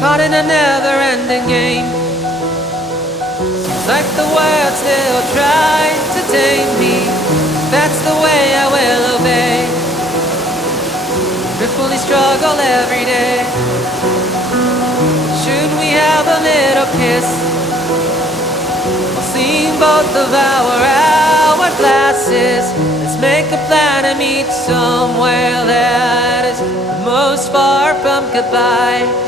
Caught in a never-ending game. Seems like the world still trying to tame me. That's the way I will obey. Fearfully struggle every day. Should we have a little kiss? We'll see both of our hourglasses. Let's make a plan to meet somewhere that is the most far from goodbye.